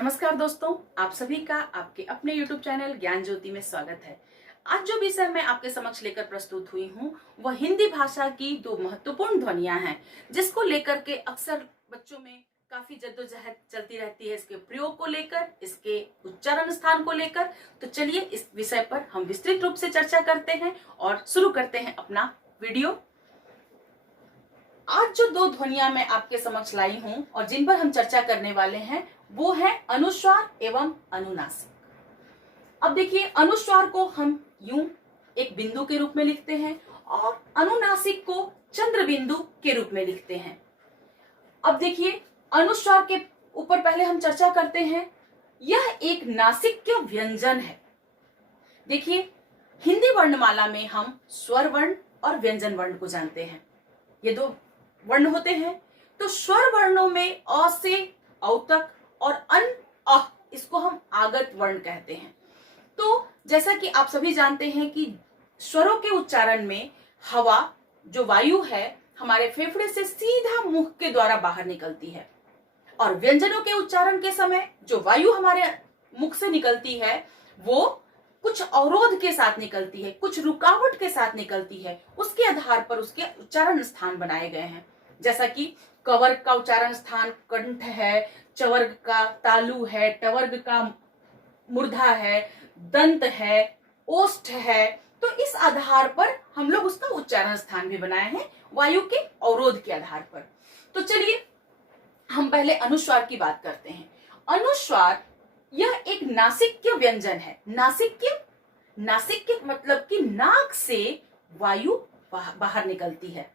नमस्कार दोस्तों, आप सभी का आपके अपने YouTube चैनल ज्ञान ज्योति में स्वागत है। आज जो विषय मैं आपके समक्ष लेकर प्रस्तुत हुई हूँ वह हिंदी भाषा की दो महत्वपूर्ण ध्वनियां हैं, जिसको लेकर के अक्सर बच्चों में काफी जद्दोजहद चलती रहती है, इसके प्रयोग को लेकर, इसके उच्चारण स्थान को लेकर। तो चलिए इस विषय पर हम विस्तृत रूप से चर्चा करते हैं और शुरू करते हैं अपना वीडियो। आज जो दो ध्वनियां मैं आपके समक्ष लाई हूं और जिन पर हम चर्चा करने वाले हैं वो है अनुस्वार एवं अनुनासिक। अब देखिए, अनुस्वार को हम यूं एक बिंदु के रूप में लिखते हैं और अनुनासिक को चंद्र बिंदु के रूप में लिखते हैं। अब देखिए, अनुस्वार के ऊपर पहले हम चर्चा करते हैं। यह एक नासिक्य व्यंजन है। देखिए, हिंदी वर्णमाला में हम स्वर वर्ण और व्यंजन वर्ण को जानते हैं। ये दो वर्ण होते हैं। तो स्वर वर्णों में अ से औ तक और अ, इसको हम आगत वर्ण कहते हैं। तो जैसा कि आप सभी जानते हैं कि स्वरों के उच्चारण में हवा, जो वायु है, हमारे फेफड़े से सीधा मुख के द्वारा बाहर निकलती है और व्यंजनों के उच्चारण के समय जो वायु हमारे मुख से निकलती है वो कुछ अवरोध के साथ निकलती है, कुछ रुकावट के साथ निकलती है। उसके आधार पर उसके उच्चारण स्थान बनाए गए हैं। जैसा कि कवर्ग का उच्चारण स्थान कंठ है, चवर्ग का तालु है, टवर्ग का मूर्धा है, दंत है, ओष्ठ है। तो इस आधार पर हम लोग उसका उच्चारण स्थान भी बनाए हैं, वायु के अवरोध के आधार पर। तो चलिए हम पहले अनुस्वार की बात करते हैं। अनुस्वार यह एक नासिक्य व्यंजन है। नासिक्य मतलब कि नाक से वायु बाहर निकलती है।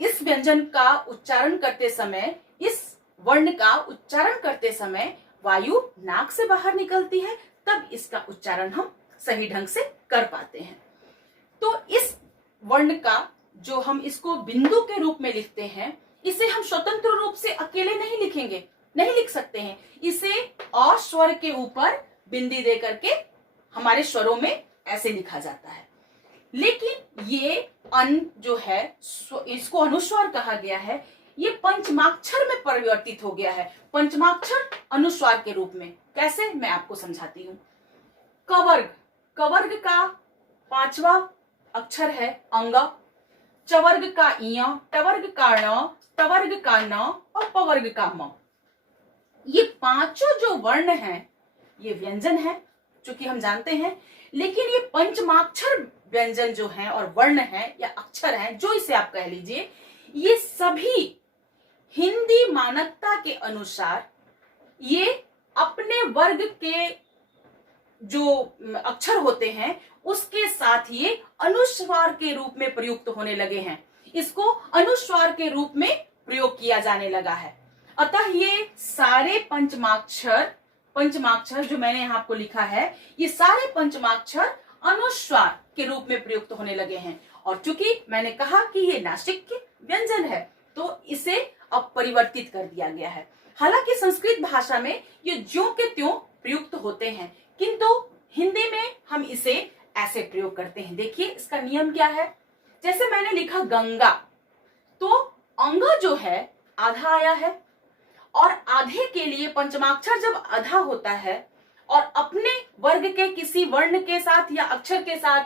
इस व्यंजन का उच्चारण करते समय, इस वर्ण का उच्चारण करते समय वायु नाक से बाहर निकलती है, तब इसका उच्चारण हम सही ढंग से कर पाते हैं। तो इस वर्ण का जो हम इसको बिंदु के रूप में लिखते हैं, इसे हम स्वतंत्र रूप से अकेले नहीं लिखेंगे, नहीं लिख सकते हैं। इसे अ स्वर के ऊपर बिंदी दे करके हमारे स्वरों में ऐसे लिखा जाता है। लेकिन ये अन जो है, इसको अनुस्वार कहा गया है, ये पंचमाक्षर में परिवर्तित हो गया है, पंचमाक्षर अनुस्वार के रूप में। कैसे, मैं आपको समझाती हूँ। कवर्ग का पांचवा अक्षर है अंग, चवर्ग का इय, टवर्ग का ण, तवर्ग का न और पवर्ग का म। ये पांचों जो वर्ण हैं ये व्यंजन है, जो कि हम जानते हैं। लेकिन ये पंचमाक्षर व्यंजन जो हैं और वर्ण हैं या अक्षर हैं, जो इसे आप कह लीजिए, ये सभी हिंदी मानकता के अनुसार ये अपने वर्ग के जो अक्षर होते हैं उसके साथ ये अनुस्वार के रूप में प्रयुक्त होने लगे हैं। इसको अनुस्वार के रूप में प्रयोग किया जाने लगा है। अतः ये सारे पंचमाक्षर जो मैंने यहाँ आपको लिखा है, ये सारे पंचमाक्षर अनुस्वार के रूप में प्रयुक्त होने लगे हैं। और चूंकि मैंने कहा कि ये नासिक्य व्यंजन है, तो इसे अब परिवर्तित कर दिया गया है। हालांकि संस्कृत भाषा में ये ज्यों के त्यों प्रयुक्त होते हैं, किंतु हिंदी में हम इसे ऐसे प्रयोग करते हैं। देखिए इसका नियम क्या है। जैसे मैंने लिखा गंगा, तो अंग जो है आधा आया है, और आधे के लिए पंचमाक्षर जब आधा होता है और अपने वर्ग के किसी वर्ण के साथ या अक्षर के साथ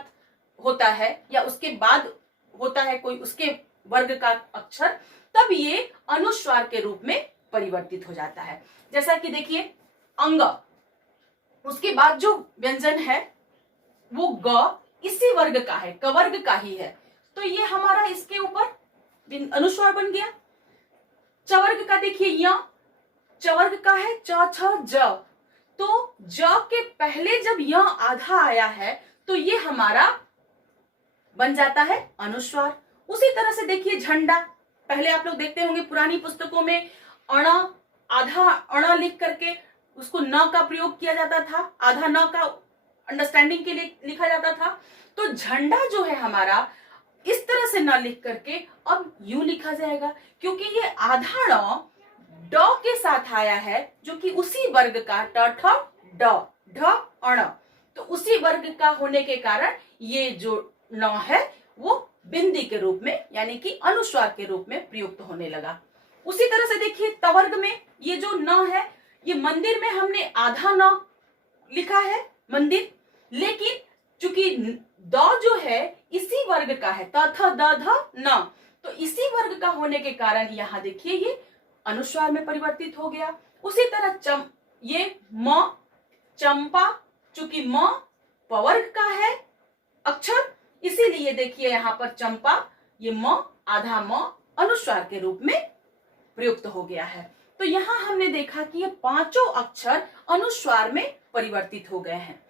होता है या उसके बाद होता है कोई उसके वर्ग का अक्षर, तब ये अनुस्वार के रूप में परिवर्तित हो जाता है। जैसा कि देखिए अंग, उसके बाद जो व्यंजन है वो ग इसी वर्ग का है, कवर्ग का ही है, तो ये हमारा इसके ऊपर अनुस्वार बन गया। चवर्ग का देखिए य, चवर्ग का है च छ ज, तो ज के पहले जब य आधा आया है तो ये हमारा बन जाता है अनुस्वार। उसी तरह से देखिए झंडा, पहले आप लोग देखते होंगे पुरानी पुस्तकों में अण, आधा अण लिख करके उसको न का प्रयोग किया जाता था, आधा न का अंडरस्टैंडिंग के लिए लिखा जाता था। तो झंडा जो है हमारा इस तरह से न लिख करके अब यूं लिखा जाएगा, क्योंकि ये आधा ण ड के साथ आया है, जो कि उसी वर्ग का ट ठ ड ढ अण, तो उसी वर्ग का होने के कारण ये जो न है वो बिंदी के रूप में यानी कि अनुस्वार के रूप में प्रयुक्त होने लगा। उसी तरह से देखिए तवर्ग में ये जो न है, ये मंदिर में हमने आधा न लिखा है मंदिर, लेकिन चूंकि द जो है इसी वर्ग का है, त थ द ध न, तो इसी वर्ग का होने के कारण यहाँ देखिए ये अनुस्वार में परिवर्तित हो गया। उसी तरह ये म, चंपा, चूंकि म पवर्ग का है अक्षर, इसीलिए देखिए यहाँ पर चंपा, ये म आधा म अनुस्वार के रूप में प्रयुक्त हो गया है। तो यहाँ हमने देखा कि ये पांचों अक्षर अनुस्वार में परिवर्तित हो गए हैं।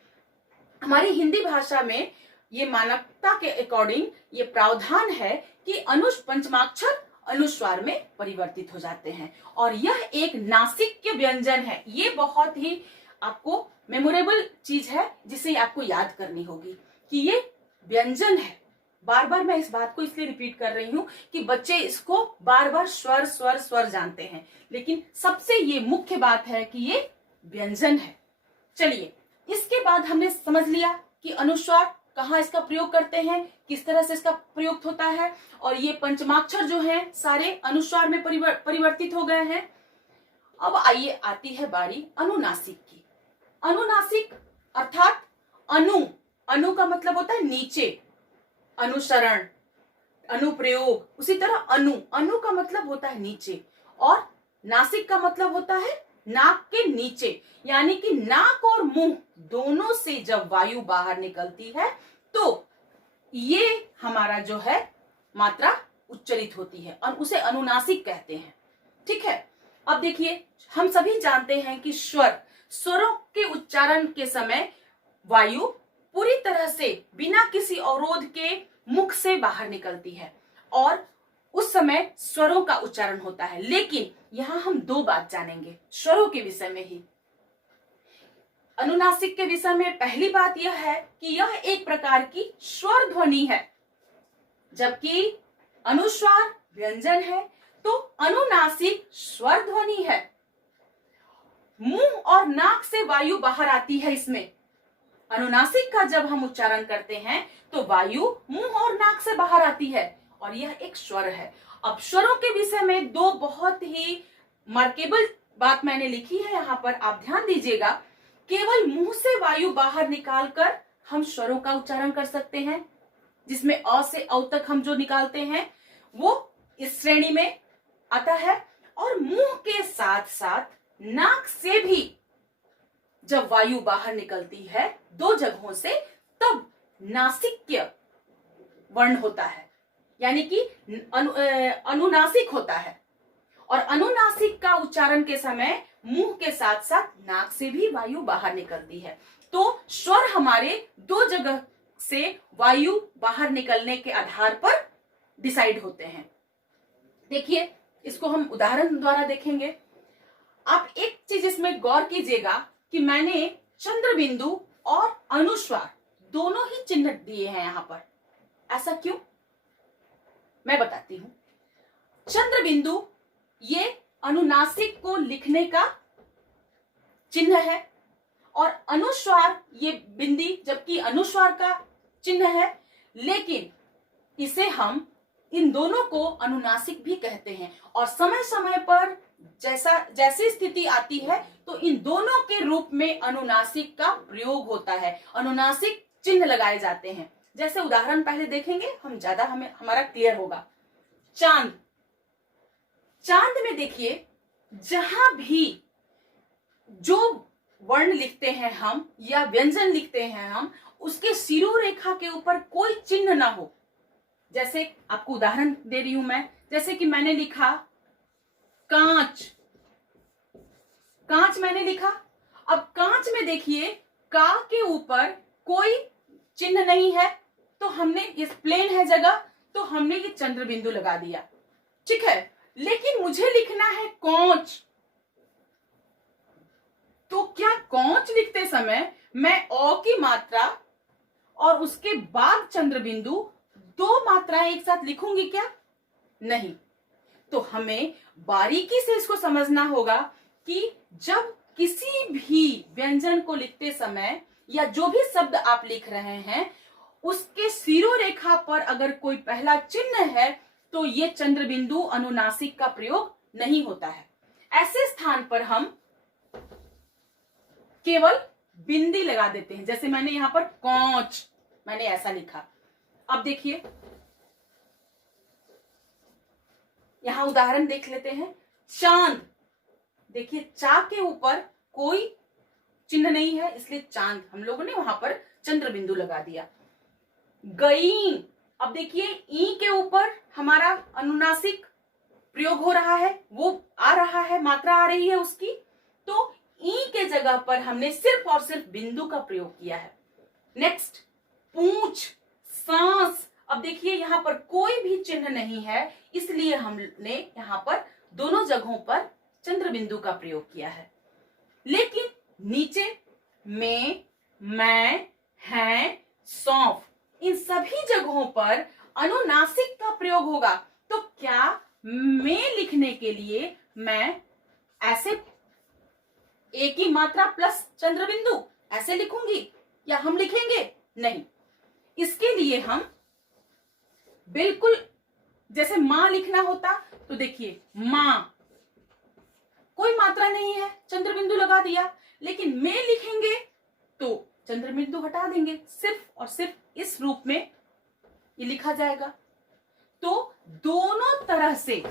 हमारी हिंदी भाषा में ये मानकता के अकॉर्डिंग ये प्रावधान है कि पंचमाक्षर अनुस्वार में परिवर्तित हो जाते हैं, और यह एक नासिक व्यंजन है। ये बहुत ही आपको मेमोरेबल चीज है जिसे आपको याद करनी होगी कि ये व्यंजन है। बार बार मैं इस बात को इसलिए रिपीट कर रही हूं कि बच्चे इसको बार बार स्वर स्वर स्वर जानते हैं, लेकिन सबसे ये मुख्य बात है कि ये व्यंजन है। चलिए, इसके बाद हमने समझ लिया कि अनुस्वार कहाँ इसका प्रयोग करते हैं, किस तरह से इसका प्रयोग होता है, और ये पंचमाक्षर जो हैं सारे अनुस्वार में परिवर्तित हो गए हैं। अब आइए आती है बारी अनुनासिक की। अनुनासिक अर्थात अनु का मतलब होता है नीचे, अनुसरण, अनुप्रयोग। उसी तरह अनु का मतलब होता है नीचे, और नासिक का मतलब होता है नाक के नीचे, यानी कि नाक और मुंह दोनों से जब वायु बाहर निकलती है तो ये हमारा जो है मात्रा उच्चरित होती है और उसे अनुनासिक कहते हैं। ठीक है, अब देखिए, हम सभी जानते हैं कि स्वरों के उच्चारण के समय वायु पूरी तरह से बिना किसी अवरोध के मुख से बाहर निकलती है और उस समय स्वरों का उच्चारण होता है। लेकिन यहाँ हम दो बात जानेंगे स्वरों के विषय में ही। अनुनासिक के विषय में पहली बात यह है कि यह एक प्रकार की स्वर ध्वनि है, जबकि अनुस्वार व्यंजन है, तो अनुनासिक स्वर ध्वनि है। मुंह और नाक से वायु बाहर आती है इसमें। अनुनासिक का जब हम उच्चारण करते हैं तो वायु मुंह और नाक से बाहर आती है और यह एक स्वर है। अब स्वरों के विषय में दो बहुत ही मार्केबल बात मैंने लिखी है, यहाँ पर आप ध्यान दीजिएगा। केवल मुंह से वायु बाहर निकालकर हम स्वरों का उच्चारण कर सकते हैं, जिसमें अ से औ तक हम जो निकालते हैं वो इस श्रेणी में आता है, और मुंह के साथ साथ नाक से भी जब वायु बाहर निकलती है दो जगहों से, तब नासिक्य वर्ण होता है, यानी कि अनुनासिक होता है। और अनुनासिक का उच्चारण के समय मुंह के साथ साथ नाक से भी वायु बाहर निकलती है। तो स्वर हमारे दो जगह से वायु बाहर निकलने के आधार पर डिसाइड होते हैं। देखिए, इसको हम उदाहरण द्वारा देखेंगे। आप एक चीज इसमें गौर कीजिएगा कि मैंने चंद्र बिंदु और अनुस्वार दोनों ही चिन्ह दिए हैं यहाँ पर। ऐसा क्यों, मैं बताती हूं। चंद्र बिंदु ये अनुनासिक को लिखने का चिन्ह है, और अनुस्वार ये बिंदी जबकि अनुस्वार का चिन्ह है, लेकिन इसे हम इन दोनों को अनुनासिक भी कहते हैं। और समय समय पर जैसी स्थिति आती है तो इन दोनों के रूप में अनुनासिक का प्रयोग होता है, अनुनासिक चिन्ह लगाए जाते हैं। जैसे उदाहरण पहले देखेंगे, हम ज्यादा हमारा क्लियर होगा। चांद, चांद में देखिए, जहां भी जो वर्ण लिखते हैं हम या व्यंजन लिखते हैं हम, उसके शिरो रेखा के ऊपर कोई चिन्ह ना हो। जैसे आपको उदाहरण दे रही हूं मैं, जैसे कि मैंने लिखा कांच, कांच मैंने लिखा। अब कांच में देखिए का के ऊपर कोई चिन्ह नहीं है, तो हमने इस प्लेन है जगह, तो हमने ये चंद्र बिंदु लगा दिया। ठीक है, लेकिन मुझे लिखना है कौच, तो क्या कौच लिखते समय मैं अ की मात्रा और उसके बाद चंद्र बिंदु दो मात्राएं एक साथ लिखूंगी क्या? नहीं। तो हमें बारीकी से इसको समझना होगा कि जब किसी भी व्यंजन को लिखते समय या जो भी शब्द आप लिख रहे हैं, उसके शिरो रेखा पर अगर कोई पहला चिन्ह है तो ये चंद्र बिंदु अनुनासिक का प्रयोग नहीं होता है। ऐसे स्थान पर हम केवल बिंदी लगा देते हैं। जैसे मैंने यहां पर कांच, मैंने ऐसा लिखा। अब देखिए यहां उदाहरण देख लेते हैं। चांद, देखिए चा के ऊपर कोई चिन्ह नहीं है, इसलिए चांद हम लोगों ने वहां पर चंद्र बिंदु लगा दिया। गई, अब देखिए ई के ऊपर हमारा अनुनासिक प्रयोग हो रहा है, वो आ रहा है, मात्रा आ रही है उसकी, तो ई के जगह पर हमने सिर्फ और सिर्फ बिंदु का प्रयोग किया है। नेक्स्ट, पूंछ, सांस, अब देखिए यहां पर कोई भी चिन्ह नहीं है, इसलिए हमने यहां पर दोनों जगहों पर चंद्र बिंदु का प्रयोग किया है। लेकिन नीचे में, मैं, हैं, सौंफ, इन सभी जगहों पर अनुनासिक का प्रयोग होगा। तो क्या में लिखने के लिए मैं ऐसे एक ही मात्रा प्लस चंद्र बिंदु ऐसे लिखूंगी या हम लिखेंगे? नहीं, इसके लिए हम बिल्कुल जैसे मां लिखना होता, तो देखिए मां, कोई मात्रा नहीं है, चंद्र बिंदु लगा दिया। लेकिन में लिखेंगे तो चंद्र बिंदु हटा देंगे, सिर्फ और सिर्फ इस रूप में ये लिखा जाएगा। तो दोनों तरह से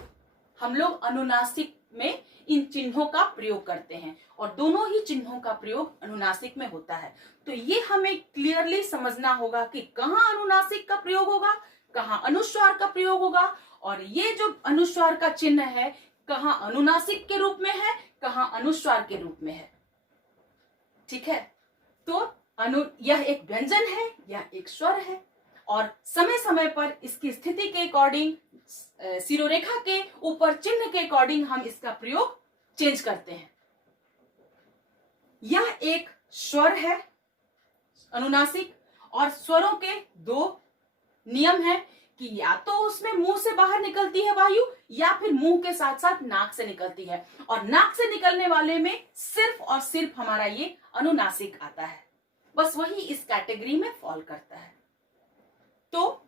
हम लोग अनुनासिक में इन चिन्हों का प्रयोग करते हैं और दोनों ही चिन्हों का प्रयोग अनुनासिक में होता है। तो ये हमें क्लियरली समझना होगा कि कहाँ अनुनासिक का प्रयोग होगा, कहाँ अनुस्वार का प्रयोग होगा, और ये जो अनुस्वार का चिन्ह है कहाँ अनुनासिक के रूप में है, कहाँ अनुस्वार के रूप में है। ठीक है, तो यह एक व्यंजन है, यह एक स्वर है, और समय समय पर इसकी स्थिति के अकॉर्डिंग, सिरोरेखा के ऊपर चिन्ह के अकॉर्डिंग हम इसका प्रयोग चेंज करते हैं। यह एक स्वर है अनुनासिक, और स्वरों के दो नियम है कि या तो उसमें मुंह से बाहर निकलती है वायु, या फिर मुंह के साथ साथ नाक से निकलती है, और नाक से निकलने वाले में सिर्फ और सिर्फ हमारा ये अनुनासिक आता है, बस वही इस कैटेगरी में फॉल करता है। तो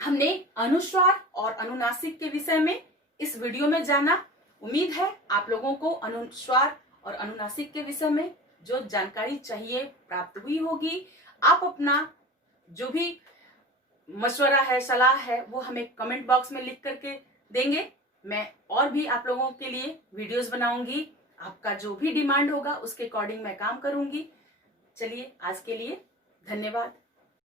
हमने अनुस्वार और अनुनासिक के विषय में इस वीडियो में जाना। उम्मीद है आप लोगों को अनुस्वार और अनुनासिक के विषय में जो जानकारी चाहिए प्राप्त हुई होगी। आप अपना जो भी मशवरा है, सलाह है, वो हमें कमेंट बॉक्स में लिख करके देंगे। मैं और भी आप लोगों के लिए वीडियोस बनाऊंगी, आपका जो भी डिमांड होगा उसके अकॉर्डिंग मैं काम करूंगी। चलिए आज के लिए धन्यवाद।